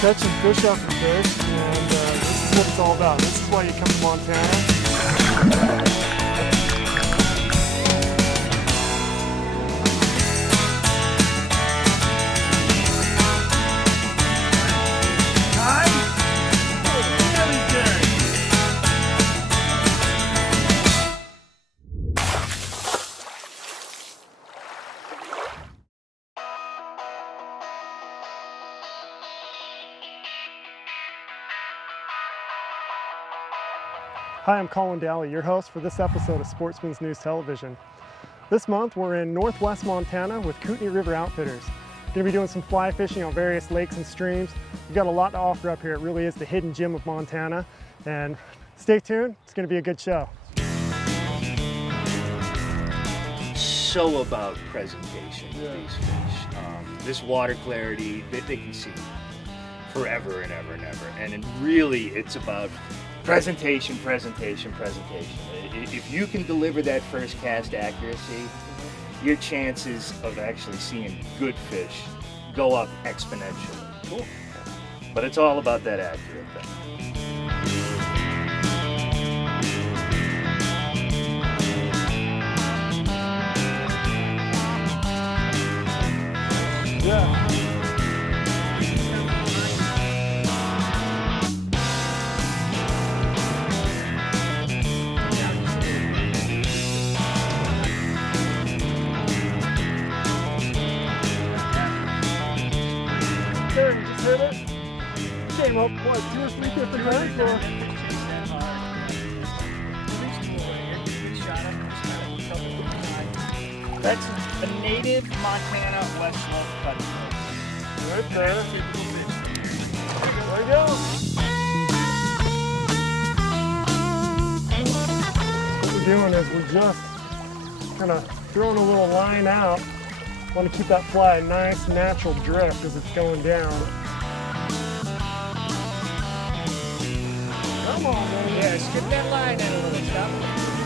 catching fish after fish, and this is what it's all about. This is why you come to Montana. Hi, I'm Colin Daly, your host for this episode of Sportsman's News Television. This month we're in northwest Montana with Kootenai River Outfitters. We're going to be doing some fly fishing on various lakes and streams. We've got a lot to offer up here. It really is the hidden gem of Montana. And stay tuned, it's going to be a good show. So about presentation of these fish. This water clarity, they can see forever and ever and ever. And really it's about presentation. If you can deliver that first cast accuracy, your chances of actually seeing good fish go up exponentially. Cool. But it's all about that accurate thing. Yeah. There, you just hit it. Came up, what, 2 or 3 different times? That's a native Montana West Slope cut throat. Right there. There we go. What we're doing is we're just kind of throwing a little line out. Want to keep that fly a nice natural drift as it's going down. Come on, man. Yeah, skip that line in a little. Stop the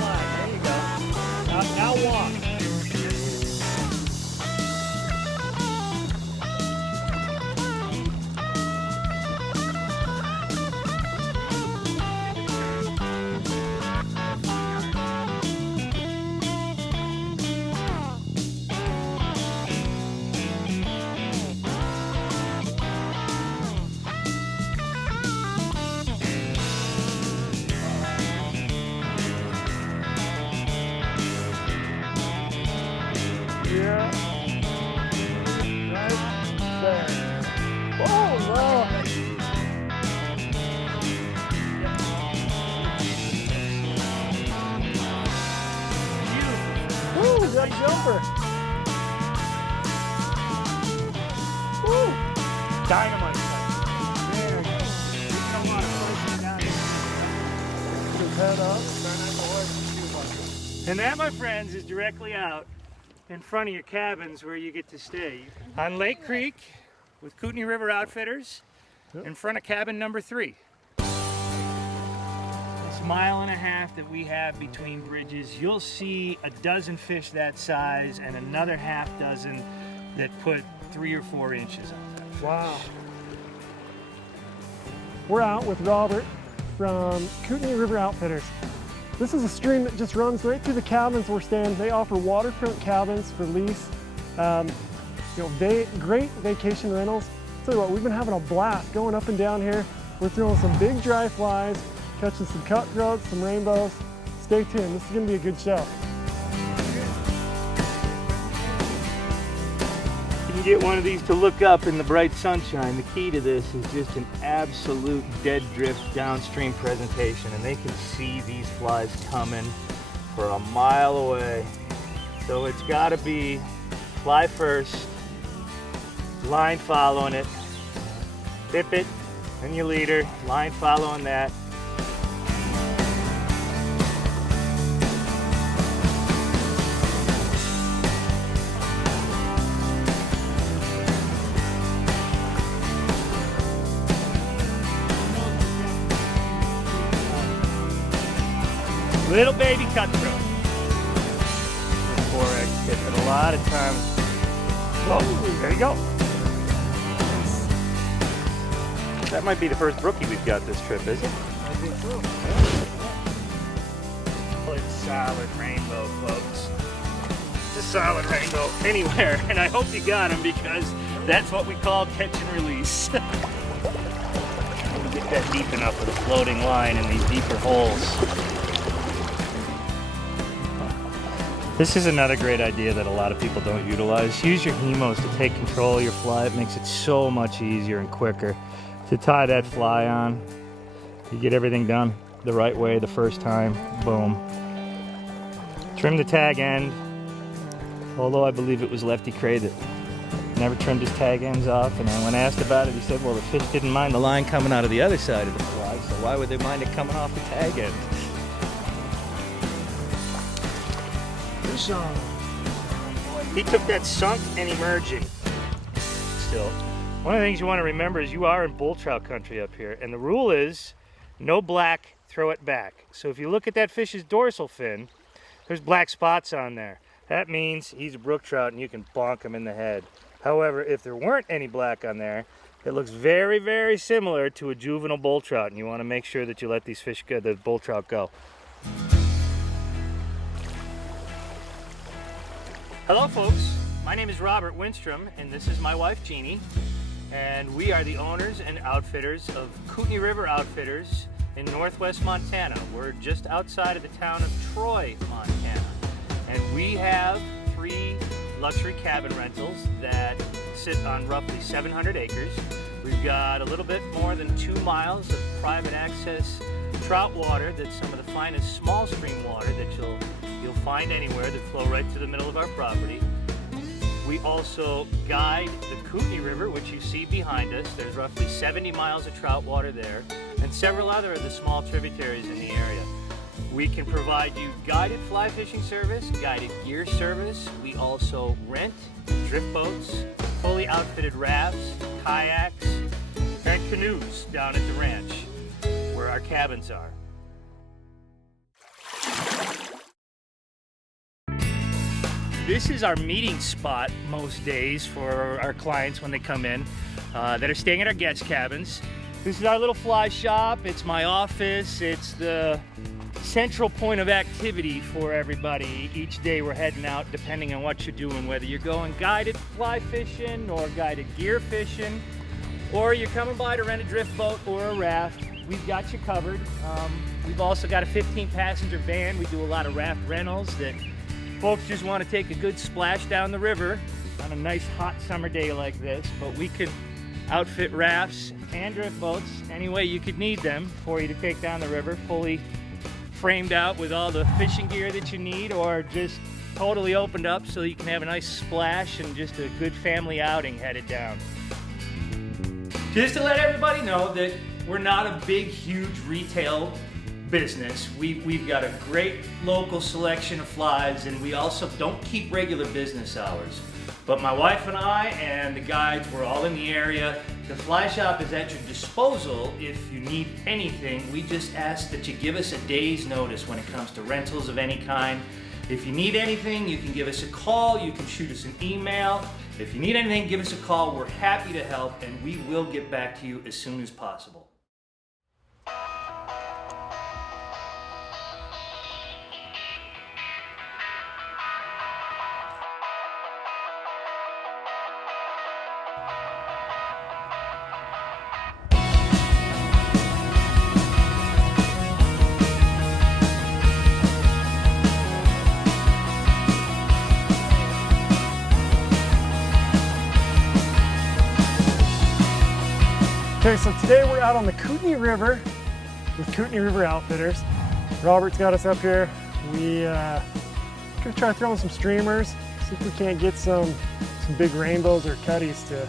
line. There you go. Now walk. Yeah. Right there. Oh, no. Woo, that jumper. Woo. Dynamite. Man. Come on, close it down. His head up. And that, my friends, is directly out in front of your cabins where you get to stay. On Lake Creek with Kootenai River Outfitters, in front of cabin number 3. This 1.5 miles that we have between bridges, you'll see a dozen fish that size and another half dozen that put 3 or 4 inches on that. Wow. We're out with Robert from Kootenai River Outfitters. This is a stream that just runs right through the cabins we're staying. They offer waterfront cabins for lease. Great vacation rentals. Tell you what, we've been having a blast going up and down here. We're throwing some big dry flies, catching some cutthroats, some rainbows. Stay tuned, this is gonna be a good show. You can get one of these to look up in the bright sunshine. The key to this is just an absolute dead drift downstream presentation, and they can see these flies coming for a mile away. So it's got to be fly first, line following it, tip it, and your leader, line following that. Little baby cutthroat. 4X tip, and a lot of times. Whoa, there you go. That might be the first brookie we've got this trip, is it? I think so. It's a solid rainbow, folks. It's a solid rainbow anywhere, and I hope you got him because that's what we call catch and release. Get that deep enough with a floating line in these deeper holes. This is another great idea that a lot of people don't utilize. Use your hemos to take control of your fly. It makes it so much easier and quicker to tie that fly on. You get everything done the right way the first time. Boom. Trim the tag end. Although I believe it was Lefty Cray that never trimmed his tag ends off, and when asked about it, he said, well, the fish didn't mind the line coming out of the other side of the fly, so why would they mind it coming off the tag end? He took that sunk and emerging. Still, one of the things you want to remember is you are in bull trout country up here, and the rule is no black, throw it back. So if you look at that fish's dorsal fin, there's black spots on there. That means he's a brook trout and you can bonk him in the head. However, if there weren't any black on there, it looks very, very similar to a juvenile bull trout, and you want to make sure that you let these fish go, the bull trout go. Hello folks, my name is Robert Winstrom and this is my wife Jeannie, and we are the owners and outfitters of Kootenai River Outfitters in northwest Montana. We're just outside of the town of Troy, Montana, and we have 3 luxury cabin rentals that sit on roughly 700 acres. We've got a little bit more than 2 miles of private access trout water that's some of the finest small stream water that you'll find anywhere that flow right through the middle of our property. We also guide the Kootenai River, which you see behind us. There's roughly 70 miles of trout water there, and several other of the small tributaries in the area. We can provide you guided fly fishing service, guided gear service. We also rent drift boats, fully outfitted rafts, kayaks, and canoes down at the ranch where our cabins are. This is our meeting spot most days for our clients when they come in that are staying at our guest cabins. This is our little fly shop. It's my office. It's the central point of activity for everybody. Each day we're heading out depending on what you're doing, whether you're going guided fly fishing or guided gear fishing, or you're coming by to rent a drift boat or a raft. We've got you covered. We've also got a 15-passenger van. We do a lot of raft rentals that folks just want to take a good splash down the river on a nice hot summer day like this, but we could outfit rafts and drift boats any way you could need them for you to take down the river, fully framed out with all the fishing gear that you need, or just totally opened up so you can have a nice splash and just a good family outing headed down. Just to let everybody know that we're not a big, huge retail business. We've got a great local selection of flies, and we also don't keep regular business hours. But my wife and I and the guides, we're all in the area. The fly shop is at your disposal if you need anything. We just ask that you give us a day's notice when it comes to rentals of any kind. If you need anything, you can give us a call, you can shoot us an email. If you need anything, give us a call. We're happy to help, and we will get back to you as soon as possible. Okay, so today we're out on the Kootenai River with Kootenai River Outfitters. Robert's got us up here. We're gonna try throwing some streamers, see if we can't get some big rainbows or cutties to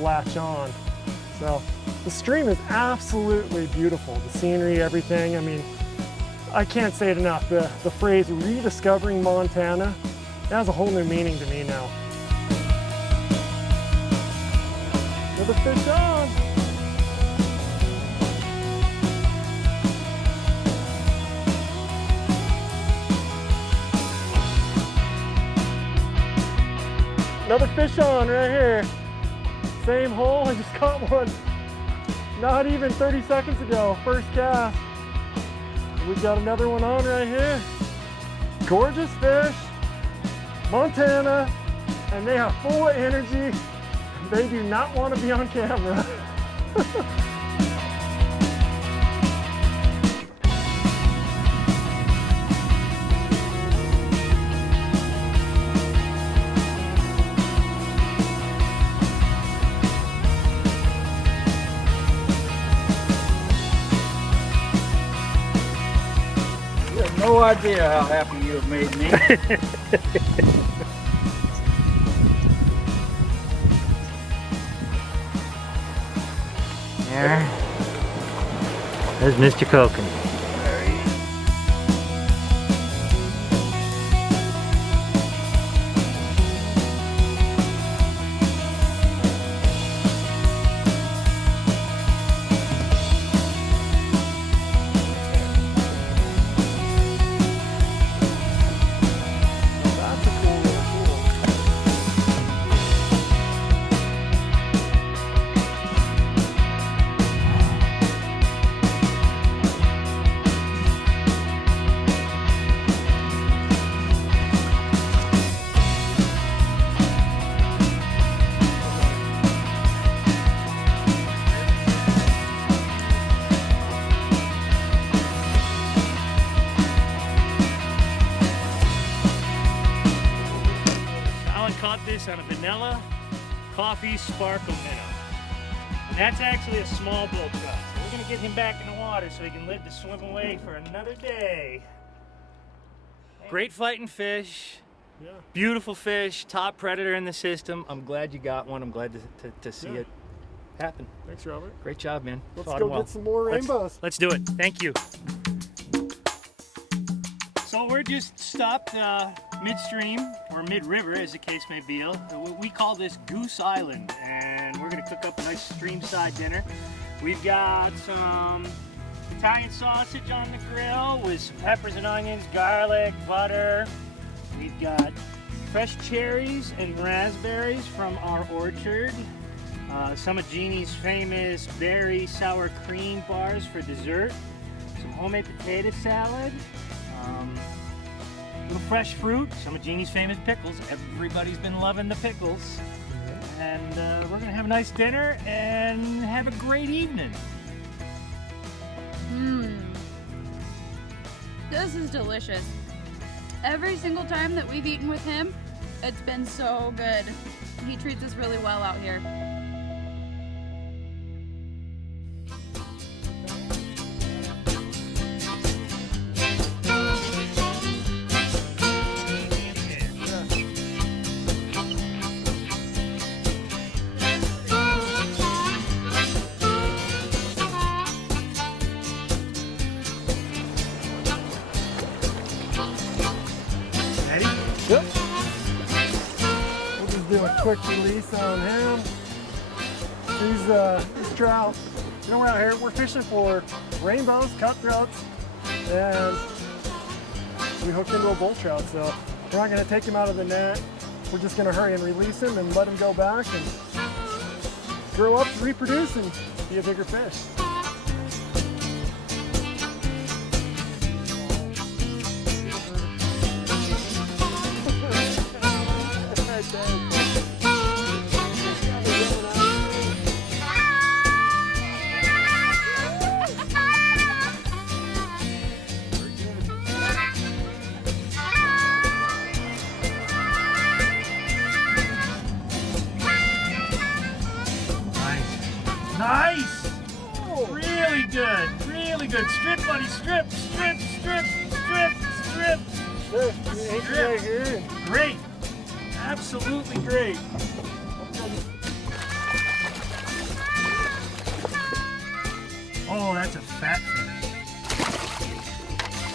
latch on. So the stream is absolutely beautiful. The scenery, everything. I mean, I can't say it enough. The phrase rediscovering Montana, it has a whole new meaning to me now. Another fish on. Another fish on right here. Same hole, I just caught one Not even 30 seconds ago, first cast. We've got another one on right here. Gorgeous fish, Montana, and they are full of energy. They do not want to be on camera. You have no idea how happy you have made me. There. There's Mr. Kootenai. That's a cool little pool. Alan caught this on a vanilla coffee sparkle minnow. And that's actually a small bill trout. So we're gonna get him back in the water so he can live to swim away for another day. Great fighting fish. Yeah. Beautiful fish, top predator in the system. I'm glad you got one. I'm glad to see Yeah. it happen. Thanks, Robert. Great job, man. Let's Fought go him well. get some more rainbows. Let's do it. Thank you. So we're just stopped midstream, or mid-river as the case may be. We call this Goose Island, and we're gonna cook up a nice streamside dinner. We've got some Italian sausage on the grill with some peppers and onions, garlic, butter. We've got fresh cherries and raspberries from our orchard. Some of Jeannie's famous berry sour cream bars for dessert. Some homemade potato salad. Little fresh fruit. Some of Jeannie's famous pickles. Everybody's been loving the pickles. And we're gonna have a nice dinner and have a great evening. This is delicious. Every single time that we've eaten with him, it's been so good. He treats us really well out here. Ready? Yep. We'll just do a quick release on him. These trout, you know, we're out here, we're fishing for rainbows, cutthroats, and we hooked into a bull trout, so we're not gonna take him out of the net. We're just gonna hurry and release him and let him go back and grow up, reproduce, and be a bigger fish. Nice! Really good, really good. Strip, buddy, strip, strip, strip, strip, strip. Anchor right here. Great, absolutely great. Oh, that's a fat fish.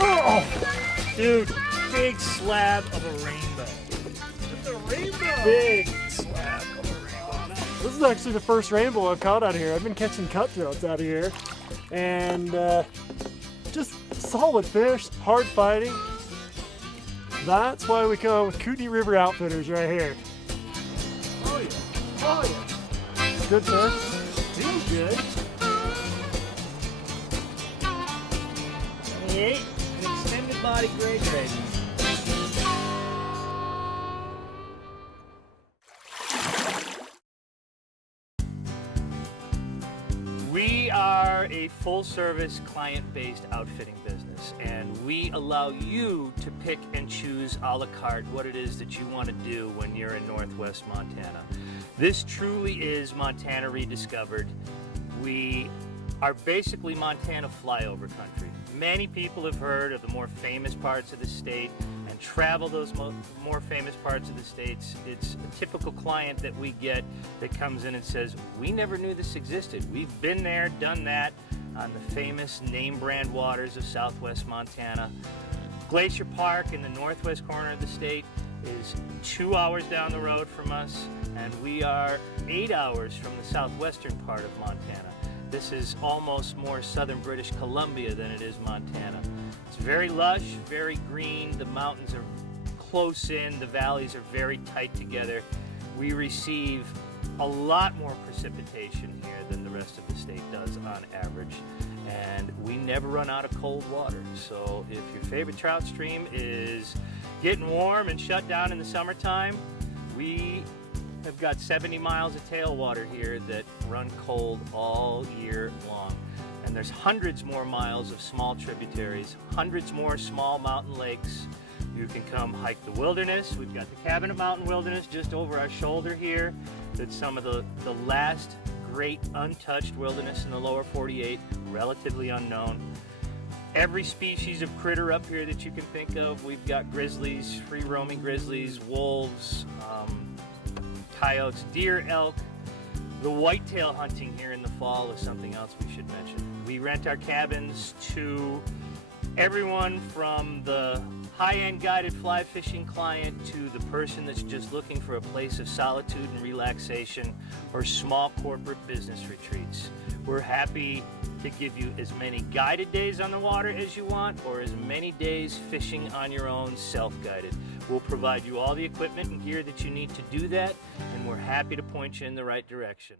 Oh, dude, big slab of a rainbow. It's a rainbow. Big slab of a rainbow. This is actually the first rainbow I've caught out here. I've been catching cutthroats out of here, and just solid fish, hard fighting. That's why we go with Kootenai River Outfitters right here. Oh yeah, oh yeah. Good fish. Feels good. Hey, an extended body gray grade. We are a full-service, client-based outfitting business, and we allow you to pick and choose a la carte what it is that you want to do when you're in Northwest Montana. This truly is Montana rediscovered. We are basically Montana flyover country. Many people have heard of the more famous parts of the state and travel those more famous parts of the states. It's a typical client that we get that comes in and says, we never knew this existed. We've been there, done that on the famous name brand waters of Southwest Montana. Glacier Park in the northwest corner of the state is 2 hours down the road from us, and we are 8 hours from the southwestern part of Montana. This is almost more southern British Columbia than it is Montana. It's very lush, very green. The mountains are close in. The valleys are very tight together. We receive a lot more precipitation here than the rest of the state does on average. And we never run out of cold water. So if your favorite trout stream is getting warm and shut down in the summertime, we have got 70 miles of tailwater here that run cold all year long. And there's hundreds more miles of small tributaries, hundreds more small mountain lakes. You can come hike the wilderness. We've got the Cabinet Mountain Wilderness just over our shoulder here. That's some of the last great untouched wilderness in the lower 48, relatively unknown. Every species of critter up here that you can think of. We've got grizzlies, free-roaming grizzlies, wolves, coyotes, deer, elk. The whitetail hunting here in the fall is something else we should mention. We rent our cabins to everyone from the high-end guided fly fishing client to the person that's just looking for a place of solitude and relaxation or small corporate business retreats. We're happy to give you as many guided days on the water as you want or as many days fishing on your own self-guided. We'll provide you all the equipment and gear that you need to do that, and we're happy to point you in the right direction.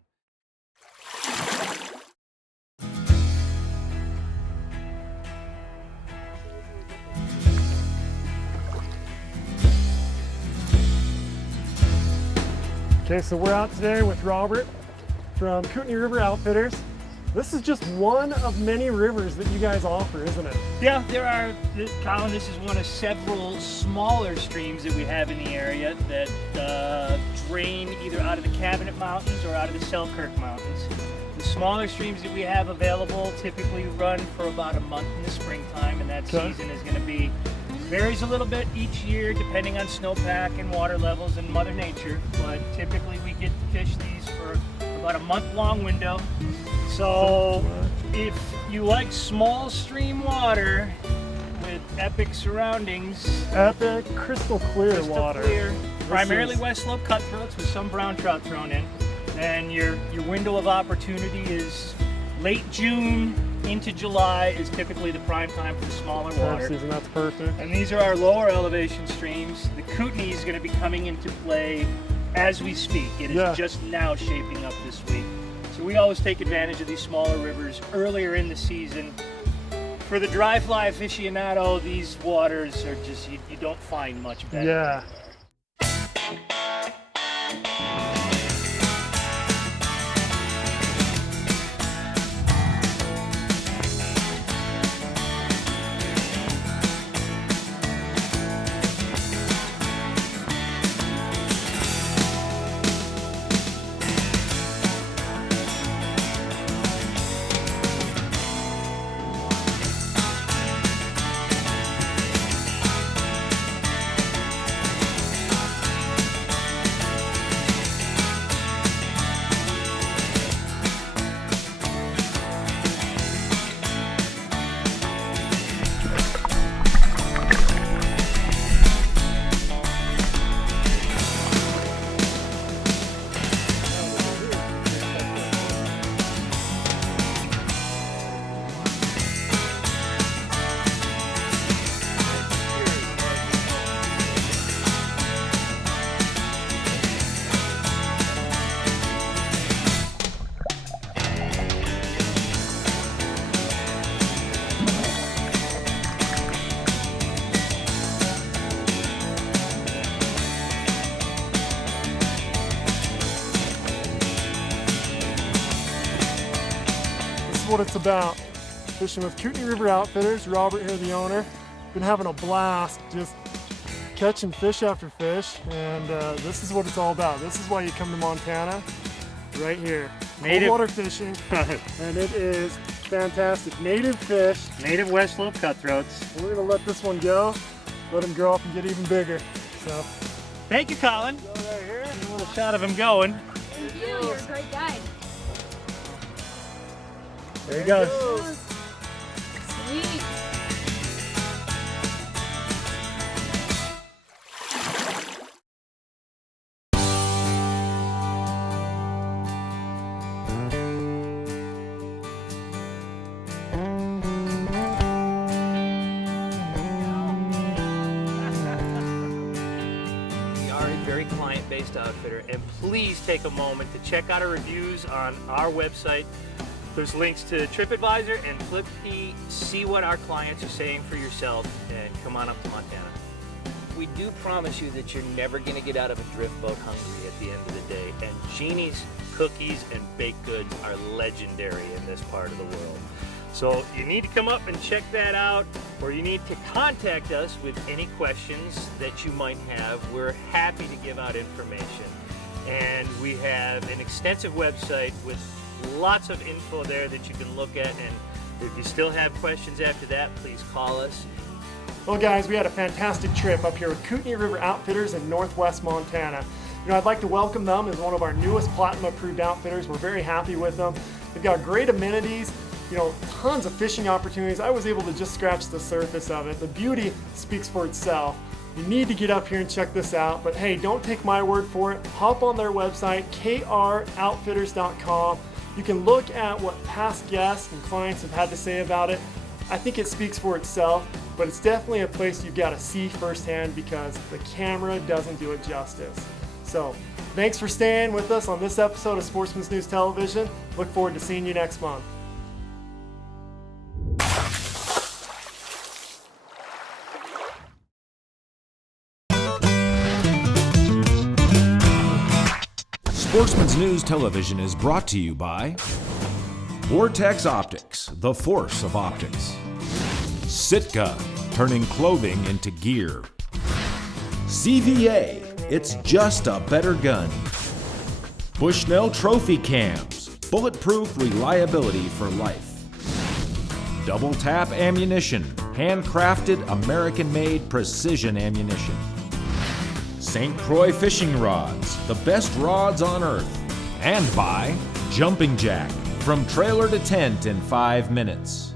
Okay, so we're out today with Robert from Kootenai River Outfitters. This is just one of many rivers that you guys offer, isn't it? Yeah, there are, Colin, this is one of several smaller streams that we have in the area that drain either out of the Cabinet Mountains or out of the Selkirk Mountains. The smaller streams that we have available typically run for about a month in the springtime, and that season is going to be, varies a little bit each year depending on snowpack and water levels and Mother Nature, but typically we get to fish these for about a month-long window. So if you like small stream water with epic surroundings, Epic, crystal clear water. Primarily West Slope cutthroats with some brown trout thrown in, then your window of opportunity is late June into July is typically the prime time for the smaller water. Season, that's perfect. And these are our lower elevation streams. The Kootenai is going to be coming into play as we speak. It is just now shaping up this week. So we always take advantage of these smaller rivers earlier in the season. For the dry fly aficionado, these waters are just, you don't find much better. Yeah. what it's about. Fishing with Kootenai River Outfitters, Robert here, the owner. Been having a blast just catching fish after fish, and this is what it's all about. This is why you come to Montana, right here. Native Cold water fishing, and it is fantastic. Native fish. native West Slope cutthroats. And we're gonna let this one go, let him grow up and get even bigger. So, Thank you, Colin. go right here. A little shot of him going. Thank you. You're a great guide. There he goes. Sweet. We are a very client-based outfitter, and please take a moment to check out our reviews on our website. There's links to TripAdvisor and FlipKey. See what our clients are saying for yourself, and come on up to Montana. We do promise you that you're never going to get out of a drift boat hungry at the end of the day, and Jeannie's cookies and baked goods are legendary in this part of the world. So you need to come up and check that out, or you need to contact us with any questions that you might have. We're happy to give out information. And we have an extensive website with lots of info there that you can look at. And if you still have questions after that, please call us. Well guys, we had a fantastic trip up here with Kootenai River Outfitters in Northwest Montana. You know, I'd like to welcome them as one of our newest Platinum approved outfitters. We're very happy with them. They've got great amenities, you know, tons of fishing opportunities. I was able to just scratch the surface of it. The beauty speaks for itself. You need to get up here and check this out, but hey, don't take my word for it. Hop on their website, kroutfitters.com. You can look at what past guests and clients have had to say about it. I think it speaks for itself, but it's definitely a place you've got to see firsthand because the camera doesn't do it justice. So, thanks for staying with us on this episode of Sportsman's News Television. Look forward to seeing you next month. Sportsman's News Television is brought to you by Vortex Optics, the force of optics. Sitka, turning clothing into gear. CVA, it's just a better gun. Bushnell Trophy Cams, bulletproof reliability for life. Double Tap Ammunition, handcrafted, American-made precision ammunition. St. Croix Fishing Rods, the best rods on earth. And by Jumping Jack, from trailer to tent in 5 minutes.